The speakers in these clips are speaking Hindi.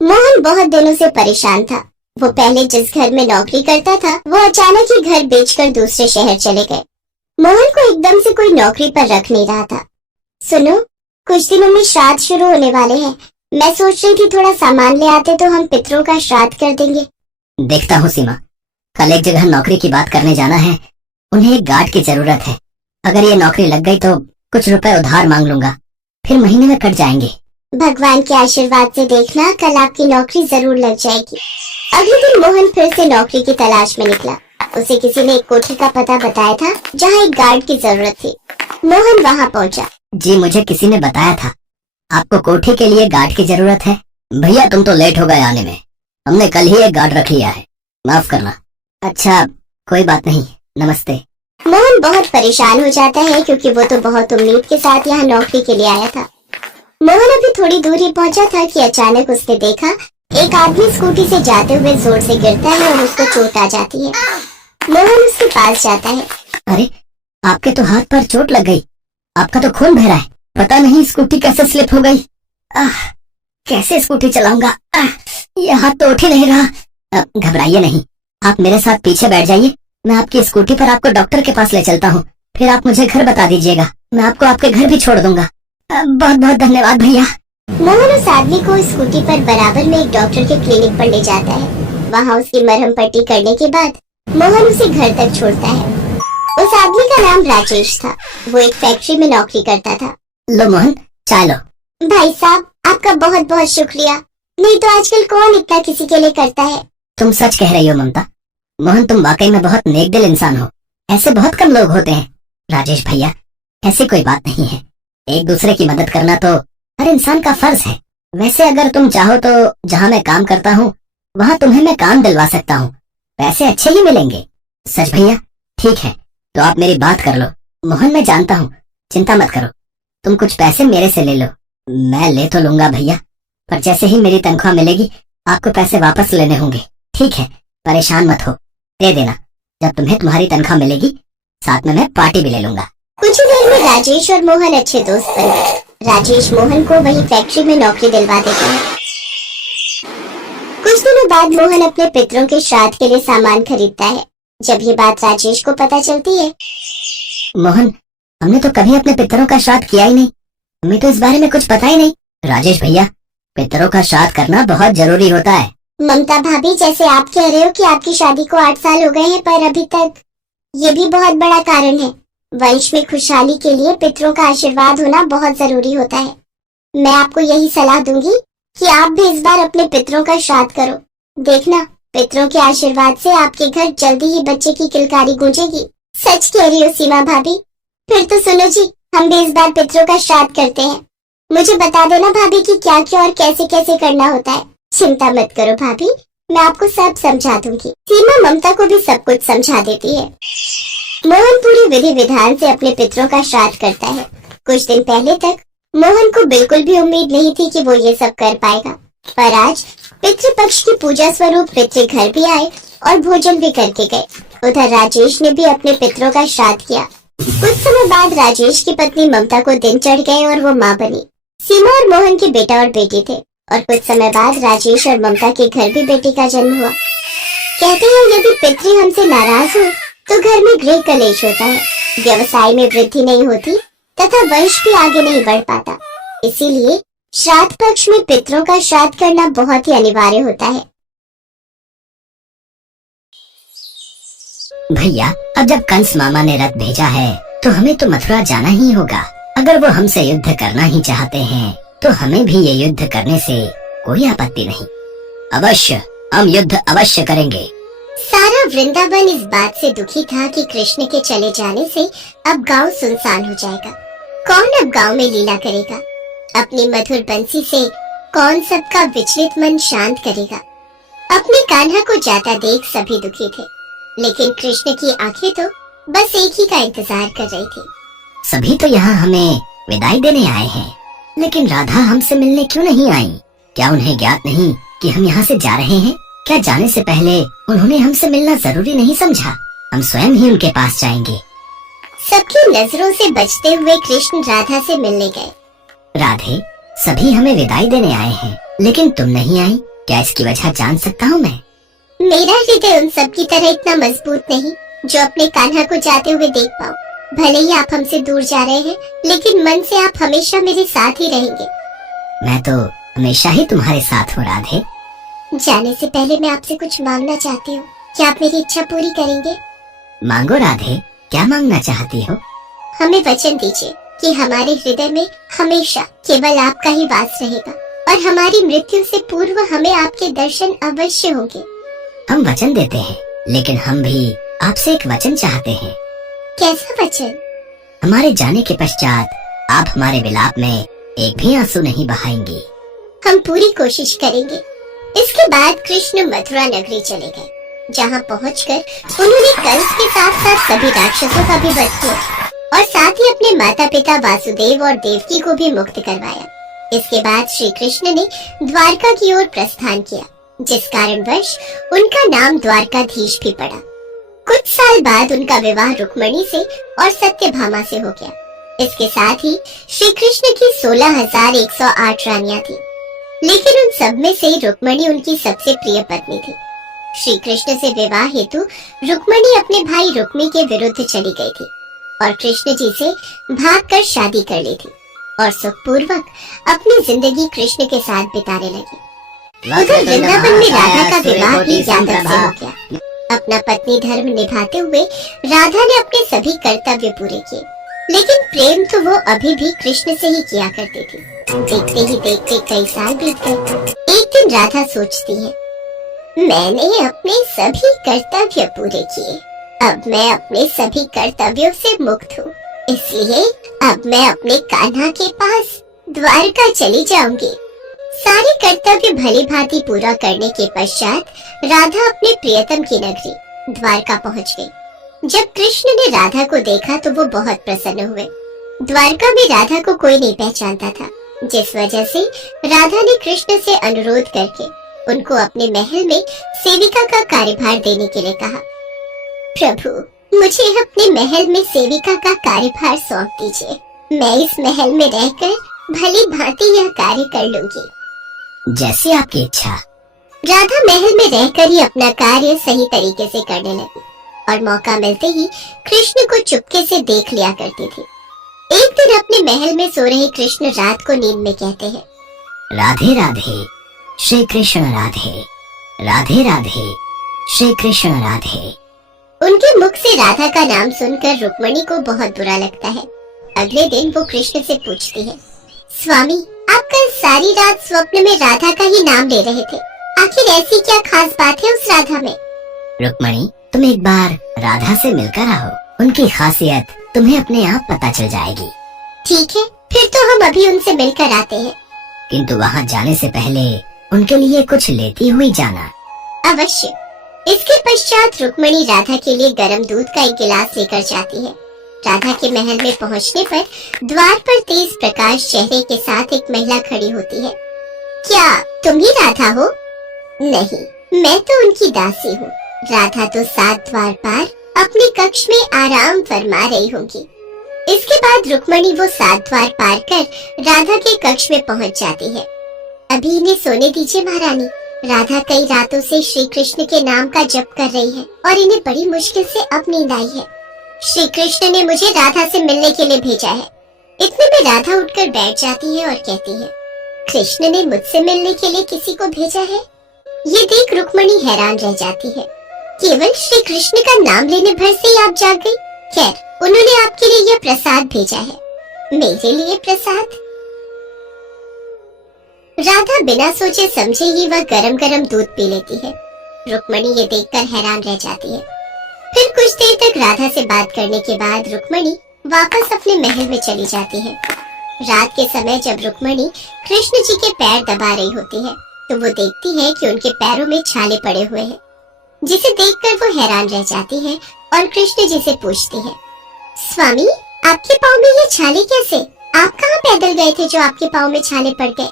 मोहन बहुत दिनों से परेशान था। वो पहले जिस घर में नौकरी करता था वो अचानक ही घर बेचकर दूसरे शहर चले गए। मोहन को एकदम से कोई नौकरी पर रख नहीं रहा था। सुनो, कुछ दिनों में श्राद्ध शुरू होने वाले हैं। मैं सोच रही थी थोड़ा सामान ले आते तो हम पितरों का श्राद्ध कर देंगे। देखता हूँ सीमा, कल एक जगह नौकरी की बात करने जाना है। उन्हें एक गार्ड की जरूरत है। अगर ये नौकरी लग गई तो कुछ रुपए उधार मांग लूंगा, फिर महीने में कट जाएंगे। भगवान के आशीर्वाद से देखना, कल आपकी नौकरी जरूर लग जाएगी। अगले दिन मोहन फिर से नौकरी की तलाश में निकला। उसे किसी ने एक कोठी का पता बताया था जहाँ एक गार्ड की जरूरत थी। मोहन वहाँ पहुँचा। जी, मुझे किसी ने बताया था आपको कोठी के लिए गार्ड की जरूरत है। भैया तुम तो लेट हो गए आने में, हमने कल ही एक गार्ड रख लिया है, माफ करना। अच्छा कोई बात नहीं, नमस्ते। मोहन बहुत परेशान हो जाता है क्योंकि वो तो बहुत उम्मीद के साथ यहाँ नौकरी के लिए आया था। मोहन अभी थोड़ी दूर ही पहुँचा था कि अचानक उसने देखा एक आदमी स्कूटी से जाते हुए जोर से गिरता है और उसको चोट आ जाती है। मोहन उसके पास जाता है। अरे आपके तो हाथ पर चोट लग गई, आपका तो खून बह रहा है। पता नहीं स्कूटी कैसे स्लिप हो गई। कैसे स्कूटी चलाऊंगा, ये हाथ तो उठ ही नहीं रहा। घबराइए नहीं, आप मेरे साथ पीछे बैठ जाइए। मैं आपकी स्कूटी पर आपको डॉक्टर के पास ले चलता हूँ, फिर आप मुझे घर बता दीजिएगा। मैं आपको आपके घर भी छोड़ दूंगा। बहुत बहुत धन्यवाद भैया। मोहन उस आदमी को स्कूटी पर बराबर में एक डॉक्टर के क्लिनिक पर ले जाता है। वहाँ उसकी मरहम पट्टी करने के बाद मोहन उसे घर तक छोड़ता है। उस आदमी का नाम राजेश था। वो एक फैक्ट्री में नौकरी करता था। लो मोहन, चाय लो। भाई साहब, आपका बहुत बहुत शुक्रिया। नहीं तो आजकल कौन इतना किसी के लिए करता है। तुम सच कह रही हो ममता। मोहन तुम वाकई में बहुत नेक दिल इंसान हो। ऐसे बहुत कम लोग होते हैं। राजेश भैया, ऐसी कोई बात नहीं है। एक दूसरे की मदद करना तो हर इंसान का फर्ज है। वैसे अगर तुम चाहो तो जहाँ मैं काम करता हूँ वहाँ तुम्हें मैं काम दिलवा सकता हूँ, पैसे अच्छे ही मिलेंगे। सच भैया? ठीक है, तो आप मेरी बात कर लो। मोहन मैं जानता हूँ, चिंता मत करो। तुम कुछ पैसे मेरे से ले लो। मैं ले तो लूंगा भैया, पर जैसे ही मेरी तनख्वाह मिलेगी आपको पैसे वापस लेने होंगे। ठीक है, परेशान मत हो, दे देना। जब तुम्हें तुम्हारी तनख्वाह मिलेगी साथ में मैं पार्टी भी ले लूंगा। कुछ ही देर में राजेश और मोहन अच्छे दोस्त बन गए। राजेश मोहन को वही फैक्ट्री में नौकरी दिलवा देता है। कुछ दिनों बाद मोहन अपने पितरों के श्राद्ध के लिए सामान खरीदता है। जब ये बात राजेश को पता चलती है। मोहन, हमने तो कभी अपने पितरों का श्राद्ध किया ही नहीं, हमें तो इस बारे में कुछ पता ही नहीं। राजेश भैया, पितरों का श्राद्ध करना बहुत जरूरी होता है। ममता भाभी, जैसे आप कह रहे हो कि आपकी शादी को 8 साल हो गए हैं पर अभी तक, ये भी बहुत बड़ा कारण है। वंश में खुशहाली के लिए पितरों का आशीर्वाद होना बहुत जरूरी होता है। मैं आपको यही सलाह दूंगी कि आप भी इस बार अपने पितरों का श्राद्ध करो। देखना, पितरों के आशीर्वाद से आपके घर जल्दी ही बच्चे की किलकारी गूंजेगी। सच कह रही हो सीमा भाभी। फिर तो सुनो जी, हम भी इस बार पितरों का श्राद्ध करते हैं। मुझे बता देना भाभी कि क्या क्या और कैसे कैसे करना होता है। चिंता मत करो भाभी, मैं आपको सब समझा दूंगी। सीमा ममता को भी सब कुछ समझा देती है। मोहन पूरी विधि विधान से अपने पितरों का श्राद्ध करता है। कुछ दिन पहले तक मोहन को बिल्कुल भी उम्मीद नहीं थी कि वो ये सब कर पाएगा, पर आज पितृपक्ष की पूजा स्वरूप पितृ घर भी आए और भोजन भी करके गए। उधर राजेश ने भी अपने पितरों का श्राद्ध किया। कुछ समय बाद राजेश की पत्नी ममता को दिन चढ़ गए और वो माँ बनी। सीमा और मोहन के बेटा और बेटी थे और कुछ समय बाद राजेश और ममता के घर भी बेटी का जन्म हुआ। कहते हैं यदि पितृ हमसे नाराज हो तो घर में गृह कलेश होता है, व्यवसाय में वृद्धि नहीं होती तथा वंश भी आगे नहीं बढ़ पाता। इसीलिए श्राद्ध पक्ष में पितरों का श्राद्ध करना बहुत ही अनिवार्य होता है। भैया, अब जब कंस मामा ने रथ भेजा है तो हमें तो मथुरा जाना ही होगा। अगर वो हमसे युद्ध करना ही चाहते हैं तो हमें भी ये युद्ध करने से कोई आपत्ति नहीं। अवश्य, हम युद्ध अवश्य करेंगे। सारा वृंदावन इस बात से दुखी था कि कृष्ण के चले जाने से अब गांव सुनसान हो जाएगा। कौन अब गांव में लीला करेगा? अपनी मधुर बंसी से कौन सबका विचलित मन शांत करेगा? अपने कान्हा को जाता देख सभी दुखी थे, लेकिन कृष्ण की आंखें तो बस एक ही का इंतजार कर रही थी। सभी तो यहाँ हमें विदाई देने आए हैं, लेकिन राधा हमसे मिलने क्यों नहीं आई? क्या उन्हें ज्ञात नहीं कि हम यहाँ से जा रहे हैं? क्या जाने से पहले उन्होंने हमसे मिलना जरूरी नहीं समझा? हम स्वयं ही उनके पास जाएंगे। सबकी नजरों से बचते हुए कृष्ण राधा से मिलने गए। राधे, सभी हमें विदाई देने आए हैं, लेकिन तुम नहीं आई, क्या इसकी वजह जान सकता हूँ मैं? मेरा हृदय उन सब की तरह इतना मजबूत नहीं जो अपने कान्हा को जाते हुए देख पाओ। भले ही आप हमसे दूर जा रहे हैं, लेकिन मन से आप हमेशा मेरे साथ ही रहेंगे। मैं तो हमेशा ही तुम्हारे साथ हूँ राधे। जाने से पहले मैं आपसे कुछ मांगना चाहती हूँ। क्या आप मेरी इच्छा पूरी करेंगे? मांगो राधे, क्या मांगना चाहती हो? हमें वचन दीजिए कि हमारे हृदय में हमेशा केवल आपका ही वास रहेगा और हमारी मृत्यु से पूर्व हमें आपके दर्शन अवश्य होंगे। हम वचन देते हैं, लेकिन हम भी आपसे एक वचन चाहते हैं। कैसा वचन? हमारे जाने के पश्चात आप हमारे विलाप में एक भी आंसू नहीं बहाएंगी। हम पूरी कोशिश करेंगे। इसके बाद कृष्ण मथुरा नगरी चले गए, जहाँ पहुंचकर उन्होंने कंस के साथ साथ सभी राक्षसों का भी वध किया और साथ ही अपने माता पिता वासुदेव और देवकी को भी मुक्त करवाया। इसके बाद श्री कृष्ण ने द्वारका की ओर प्रस्थान किया, जिस कारणवश उनका नाम द्वारकाधीश भी पड़ा। कुछ साल बाद उनका विवाह रुक्मणी से और सत्यभामा से हो गया। इसके साथ ही श्री कृष्ण की 16,108 रानियां थी, लेकिन उन सब में से रुक्मणी उनकी सबसे प्रिय पत्नी थी। श्री कृष्ण से विवाह हेतु रुक्मणी अपने भाई रुक्मी के विरुद्ध चली गई थी और कृष्ण जी से भागकर शादी कर ली थी और सुखपूर्वक अपनी जिंदगी कृष्ण के साथ बिताने लगी। उधर वृंदावन में राधा का विवाह भी यादव से हो गया। अपना पत्नी धर्म निभाते हुए राधा ने अपने सभी कर्तव्य पूरे किए, लेकिन प्रेम तो वो अभी भी कृष्ण से ही किया करती थी। देखते ही देखते कई साल बीत गए। एक दिन राधा सोचती है, मैंने अपने सभी कर्तव्य पूरे किए, अब मैं अपने सभी कर्तव्यों से मुक्त हूँ, इसलिए अब मैं अपने कान्हा के पास द्वारका चली जाऊंगी। सारे कर्तव्य भली भांति पूरा करने के पश्चात राधा अपने प्रियतम की नगरी द्वारका पहुंच गई। जब कृष्ण ने राधा को देखा तो वो बहुत प्रसन्न हुए। द्वारका में राधा को कोई नहीं पहचानता था, जिस वजह से राधा ने कृष्ण से अनुरोध करके उनको अपने महल में सेविका का कार्यभार देने के लिए कहा। प्रभु, मुझे अपने महल में सेविका का कार्यभार सौंप दीजिए। मैं इस महल में रहकर भली भांति यह कार्य कर लूंगी। जैसी आपकी इच्छा। राधा महल में रहकर ही अपना कार्य सही तरीके से करने लगी और मौका मिलते ही कृष्ण को चुपके से देख लिया करती थी। एक दिन अपने महल में सो रहे कृष्ण रात को नींद में कहते हैं, राधे राधे श्री कृष्ण राधे, राधे राधे श्री कृष्ण राधे। उनके मुख से राधा का नाम सुनकर रुक्मणी को बहुत बुरा लगता है। अगले दिन वो कृष्ण से पूछती है, स्वामी, आप कल सारी रात स्वप्न में राधा का ही नाम ले रहे थे, आखिर ऐसी क्या खास बात है उस राधा में? रुक्मणी, तुम एक बार राधा से मिलकर आओ, उनकी खासियत तुम्हें अपने आप पता चल जाएगी। ठीक है, फिर तो हम अभी उनसे मिलकर आते हैं। किंतु वहाँ जाने से पहले उनके लिए कुछ लेती हुई जाना। अवश्य। इसके पश्चात रुक्मणी राधा के लिए गर्म दूध का एक गिलास लेकर जाती है। राधा के महल में पहुंचने पर द्वार पर तेज प्रकाश चेहरे के साथ एक महिला खड़ी होती है। क्या तुम ही राधा हो? नहीं, मैं तो उनकी दासी हूँ। राधा तो 7 द्वार पार अपने कक्ष में आराम फरमा रही होगी। इसके बाद रुक्मणी वो 7 द्वार पार कर राधा के कक्ष में पहुंच जाती है। अभी इन्हें सोने दीजिए महारानी। राधा कई रातों से श्री कृष्ण के नाम का जप कर रही है और इन्हें बड़ी मुश्किल से अब नींद आई है। श्री कृष्ण ने मुझे राधा से मिलने के लिए भेजा है। इतने में राधा उठकर बैठ जाती है और कहती है, कृष्ण ने मुझसे मिलने के लिए किसी को भेजा है? ये देख रुक्मणी हैरान रह जाती है। केवल श्री कृष्ण का नाम लेने भर से ही आप जाग गई? खैर, उन्होंने आपके लिए यह प्रसाद भेजा है। मेरे लिए प्रसाद? राधा बिना सोचे समझे ही वह गरम गरम दूध पी लेती है। रुक्मणी ये देखकर हैरान रह जाती है। फिर कुछ देर तक राधा से बात करने के बाद रुक्मणी वापस अपने महल में चली जाती है। रात के समय जब रुक्मणी कृष्ण जी के पैर दबा रही होती है तो वो देखती है कि उनके पैरों में छाले पड़े हुए हैं, जिसे देखकर वो हैरान रह जाती है और कृष्ण जी से पूछती है, स्वामी, आपके पाँव में ये छाले कैसे? आप कहाँ पैदल गए थे जो आपके पाँव में छाले पड़ गए?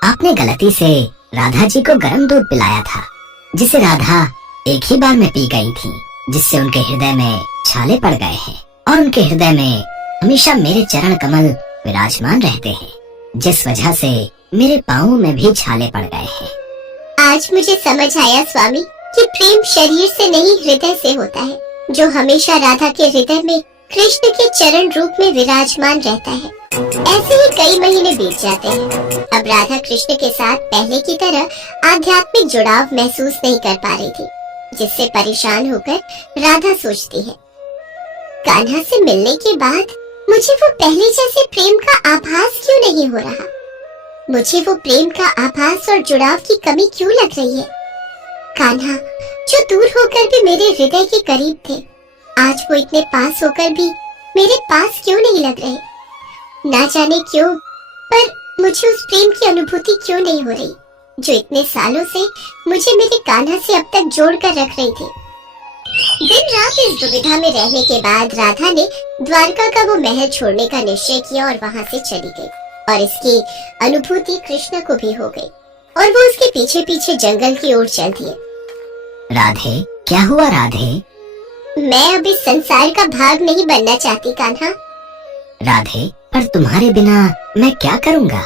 आपने गलती से राधा जी को गर्म दूध पिलाया था, जिसे राधा एक ही बार में पी गई थी, जिससे उनके हृदय में छाले पड़ गए हैं और उनके हृदय में हमेशा मेरे चरण कमल विराजमान रहते हैं, जिस वजह से मेरे पाँव में भी छाले पड़ गए हैं। आज मुझे समझ आया स्वामी कि प्रेम शरीर से नहीं हृदय से होता है, जो हमेशा राधा के हृदय में कृष्ण के चरण रूप में विराजमान रहता है। ऐसे ही कई महीने बीत जाते हैं। अब राधा कृष्ण के साथ पहले की तरह आध्यात्मिक जुड़ाव महसूस नहीं कर पा रही थी, जिससे परेशान होकर राधा सोचती है, कान्हा से मिलने के बाद मुझे वो पहले जैसे प्रेम का आभास क्यों नहीं हो रहा? मुझे वो प्रेम का आभास और जुड़ाव की कमी क्यों लग रही है? कान्हा जो दूर होकर भी मेरे हृदय के करीब थे, आज वो इतने पास होकर भी मेरे पास क्यों नहीं लग रहे? ना जाने क्यों, पर मुझे उस प्रेम की अनुभूति क्यों नहीं हो रही, जो इतने सालों से मुझे मेरे कान्हा से अब तक जोड़ कर रख रही थी। दिन रात इस दुविधा में रहने के बाद राधा ने द्वारका का वो महल छोड़ने का निश्चय किया और वहां से चली गई, और इसकी अनुभूति कृष्ण को भी हो गई, और वो उसके पीछे पीछे जंगल की ओर चल दिए। राधे, क्या हुआ राधे? मैं अब इस संसार का भाग नहीं बनना चाहती कान्हा। राधे, पर तुम्हारे बिना मैं क्या करूँगा?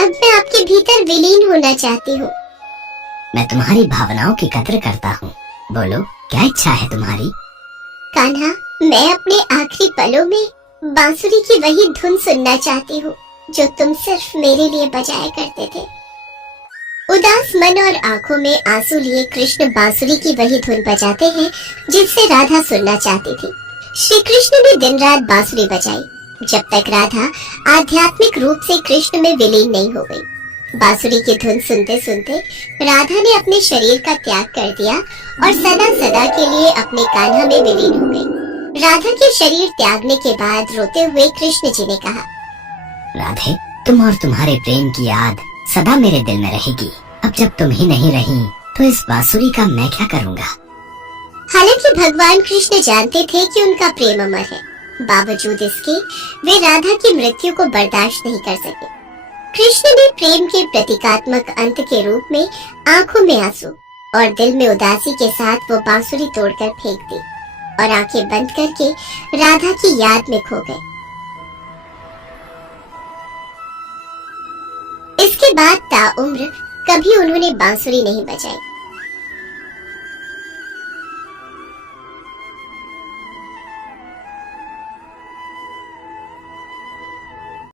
अब मैं आपके भीतर विलीन होना चाहती हूँ। मैं तुम्हारी भावनाओं की कदर करता हूँ। बोलो, क्या इच्छा है तुम्हारी? कान्हा, मैं अपने आखिरी पलों में बांसुरी की वही धुन सुनना चाहती हूँ जो तुम सिर्फ मेरे लिए बजाया करते थे। उदास मन और आंखों में आंसू लिए कृष्ण बांसुरी की वही धुन बजाते हैं जिससे राधा सुनना चाहती थी। श्री कृष्ण ने दिन रात बांसुरी बजाई, जब तक राधा आध्यात्मिक रूप से कृष्ण में विलीन नहीं हो गई। बांसुरी की धुन सुनते सुनते राधा ने अपने शरीर का त्याग कर दिया और सदा सदा के लिए अपने कान्हा में विलीन हो गई। राधा के शरीर त्यागने के बाद रोते हुए कृष्ण जी ने कहा, राधे, तुम और तुम्हारे प्रेम की याद सदा मेरे दिल में रहेगी। अब जब तुम ही नहीं रही तो इस बांसुरी का मैं क्या करूँगा? हालांकि भगवान कृष्ण जानते थे कि उनका प्रेम अमर है, बावजूद इसके वे राधा की मृत्यु को बर्दाश्त नहीं कर सके। कृष्ण ने प्रेम के प्रतीकात्मक अंत के रूप में आंखों में आंसू और दिल में उदासी के साथ वो बांसुरी तोड़कर फेंक दी और आंखें बंद करके राधा की याद में खो गए। इसके बाद ताउम्र कभी उन्होंने बांसुरी नहीं बजाई।